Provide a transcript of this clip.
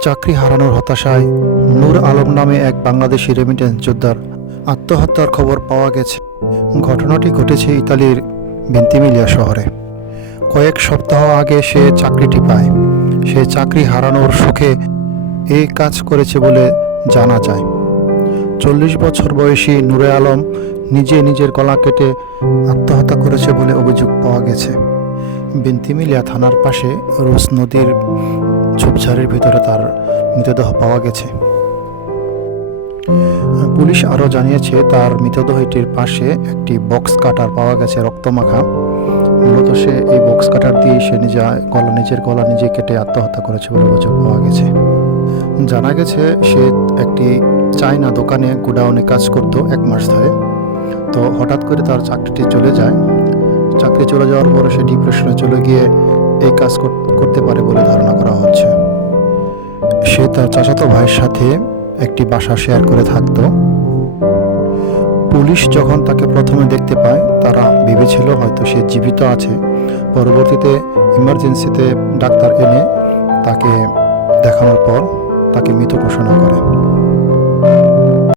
চাকরি হারানোর হতাশায় নূর আলম নামে এক বাংলাদেশি রেমিটেন্স যোদ্ধার আত্মহত্যার খবর পাওয়া গেছে। ঘটনাটি ঘটেছে ইতালির বেন্তিমিলিয়া শহরে। কয়েক সপ্তাহ আগে সে চাকরিটি পায়। সে চাকরি হারানোর সুখে এই কাজ করেছে বলে জানা যায়। চল্লিশ বছর বয়সী নূরে আলম নিজে নিজের গলা কেটে আত্মহত্যা করেছে বলে অভিযোগ পাওয়া গেছে। বেন্তিমিলিয়া থানার পাশে রোজ নদীর ঝোপঝাড়ের ভিতরে তার মৃতদেহ পাওয়া গেছে। পুলিশ আরও জানিয়েছে, তার মৃতদেহটির পাশে একটি বক্স কাটার পাওয়া গেছে রক্তমাখা। মূলত সে এই বক্স কাটার দিয়ে সে নিজে গলা, নিজের গলা নিজে কেটে আত্মহত্যা করেছে বলে অভিযোগ পাওয়া গেছে। জানা গেছে, সে একটি চায়না দোকানে গোডাউনে কাজ করত এক মাস ধরে। তো হঠাৎ করে তার চাকরিটি চলে যায়। চাকরি চলে যাওয়ার পরে সে ডিপ্রেশনে চলে গিয়ে এই কাজ করতে পারে বলে ধারণা করা হচ্ছে। সে তার চাচাতো ভাইয়ের সাথে একটি বাসা শেয়ার করে থাকতো। পুলিশ যখন তাকে প্রথমে দেখতে পায়, তারা ভেবেছিল হয়তো সে জীবিত আছে। পরবর্তীতে ইমার্জেন্সিতে ডাক্তার এনে তাকে দেখানোর পর তাকে মৃত ঘোষণা করে।